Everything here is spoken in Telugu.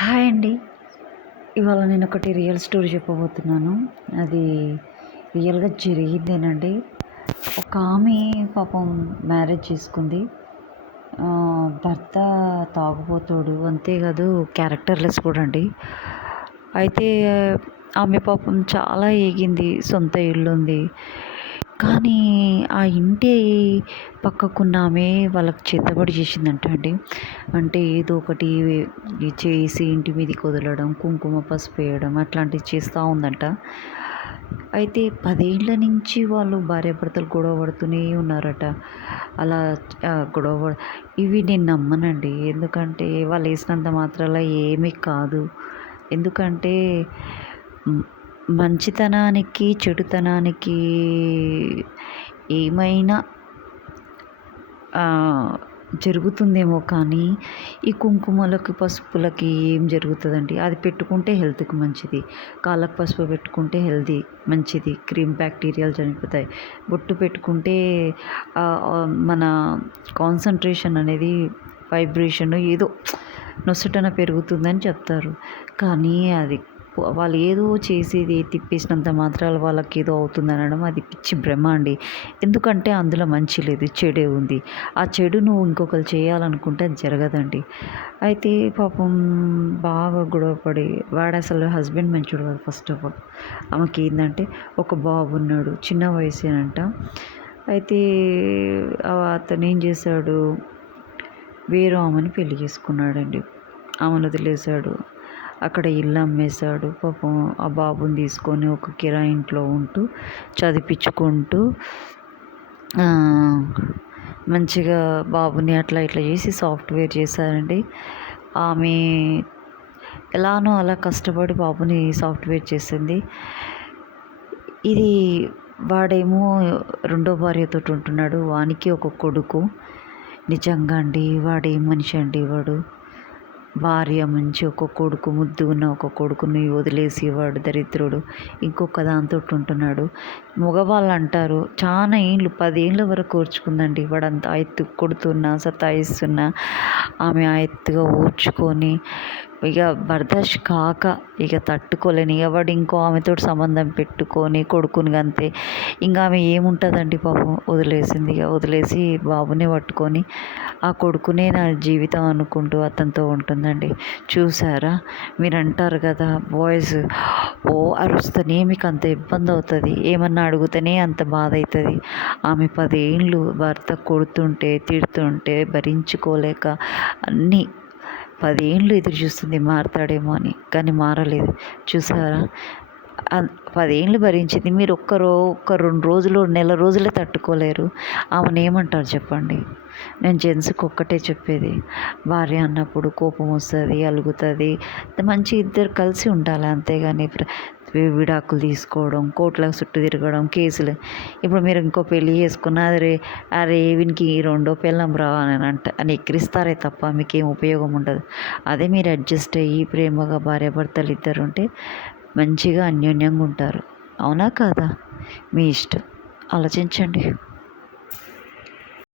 హాయ్ అండి. ఇవాళ నేను ఒకటి రియల్ స్టోరీ చెప్పబోతున్నాను. అది రియల్‌గా జరిగిందేనండి. ఒక ఆమె పాపం మ్యారేజ్ చేసుకుంది. భర్త తాగుబోతోడు. అంతేకాదు క్యారెక్టర్‌లెస్ కూడా అండి. అయితే ఆమె పాపం చాలా ఏగింది. సొంత ఇల్లుంది. కానీ ఆ ఇంటి పక్కకున్న ఆమె వాళ్ళకి చేతబడి చేసిందంట అండి. అంటే ఏదో ఒకటి చేసి ఇంటి మీదకి వదలడం, కుంకుమ పసుపు వేయడం అట్లాంటివి చేస్తూ ఉందంట. అయితే 10 ఏళ్ల నుంచి వాళ్ళు భార్యాభర్తలు గొడవ పడుతూనే ఉన్నారట. అలా ఇవి నేను నమ్మనండి. ఎందుకంటే వాళ్ళు వేసినంత మాత్రాన ఏమీ కాదు. ఎందుకంటే మంచితనానికి, చెడుతనానికి ఏమైనా జరుగుతుందేమో కానీ, ఈ కుంకుమలకి, పసుపులకి ఏం జరుగుతుందండి? అది పెట్టుకుంటే హెల్త్‌కి మంచిది. కాళ్ళకి పసుపు పెట్టుకుంటే మంచిది. క్రిమి బ్యాక్టీరియాలు చనిపోతాయి. బొట్టు పెట్టుకుంటే మన కాన్సంట్రేషన్ అనేది వైబ్రేషన్ ఏదో నొసటన పెరుగుతుందని చెప్తారు. కానీ అది వాళ్ళు ఏదో చేసేది తిప్పేసినంత మాత్రాన వాళ్ళకి ఏదో అవుతుందనడం అది పిచ్చి భ్రమ అండి. ఎందుకంటే అందులో మంచి లేదు, చెడే ఉంది. ఆ చెడును ఇంకొకరు చేయాలనుకుంటే అది జరగదండి. అయితే పాపం బాగా గొడవపడి వాడు అసలు హస్బెండ్ మంచోడు కాదు ఫస్ట్ ఆఫ్ ఆల్. ఆమెకి ఏంటంటే ఒక బాబు ఉన్నాడు. చిన్న వయసేనంట. అయితే అతను ఏం చేశాడు, వేరే ఆమెని పెళ్లి చేసుకున్నాడండి. ఆమెను వదిలేశాడు. అక్కడ ఇల్లు అమ్మేశాడు. పాపం ఆ బాబుని తీసుకొని ఒక కిరాయి ఇంట్లో ఉంటూ చదివించుకుంటూ మంచిగా బాబుని అట్లా ఇట్లా చేసి సాఫ్ట్వేర్ చేశారండి. ఆమె ఎలానో అలా కష్టపడి బాబుని సాఫ్ట్వేర్ చేసింది. ఇది వాడేమో రెండో భార్యతోటి ఉంటున్నాడు. వానికి ఒక కొడుకు. నిజంగా అండి వాడేం మనిషి అండి వాడు. భార్య మంచి ఒక కొడుకు, ముద్దుగున్న ఒక కొడుకుని వదిలేసి వాడు దరిద్రుడు ఇంకొక దాంతో ఉంటున్నాడు. మగవాళ్ళు అంటారు చాలా ఏళ్ళు 10 ఏళ్ళ వరకు ఓర్చుకుందండి. వాడంత ఎత్తు కొడుతున్నా సతాయిస్తున్నా ఆమె ఆ ఎత్తుగా ఓర్చుకొని ఇక బర్దాష్ కాక ఇక తట్టుకోలేని ఇక వాడు ఇంకో ఆమెతో సంబంధం పెట్టుకొని కొడుకుని అంతే. ఇంకా ఆమె ఏముంటుందండి పాపం వదిలేసింది. ఇక వదిలేసి బాబునే పట్టుకొని ఆ కొడుకునే నా జీవితం అనుకుంటూ అతనితో ఉంటుందండి. చూసారా, మీరు అంటారు కదా బాయ్స్ అరుస్తేనే మీకు అంత ఇబ్బంది అవుతుంది, ఏమన్నా అడిగితేనే అంత బాధ అవుతుంది. ఆమె 10 ఏళ్ళు భర్త కొడుతుంటే తిడుతుంటే భరించుకోలేక అన్నీ 10 ఏళ్ళు ఎదురు చూస్తుంది మారతాడేమో అని. కానీ మారలేదు. చూసారా, 10 ఏళ్ళు భరించింది. మీరు ఒక్క 2 రోజులు నెల రోజులే తట్టుకోలేరు. ఆమెను ఏమంటారు చెప్పండి? నేను జెంట్స్కి ఒక్కటే చెప్పేది, భార్య అన్నప్పుడు కోపం వస్తుంది, అలుగుతుంది. మంచి ఇద్దరు కలిసి ఉండాలి. అంతేగాని విడాకులు తీసుకోవడం, కోర్టుల చుట్టూ తిరగడం, కేసులు. ఇప్పుడు మీరు ఇంకో పెళ్ళి చేసుకున్న అరే వీనికి రెండో పెళ్ళాం రా అని ఎక్కిరిస్తారే తప్ప మీకేం ఉపయోగం ఉండదు. అదే మీరు అడ్జస్ట్ అయ్యి ప్రేమగా భార్యాభర్తలు ఇద్దరు ఉంటే మంచిగా అన్యోన్యంగా ఉంటారు. అవునా కాదా? మీ ఇష్టం. ఆలోచించండి.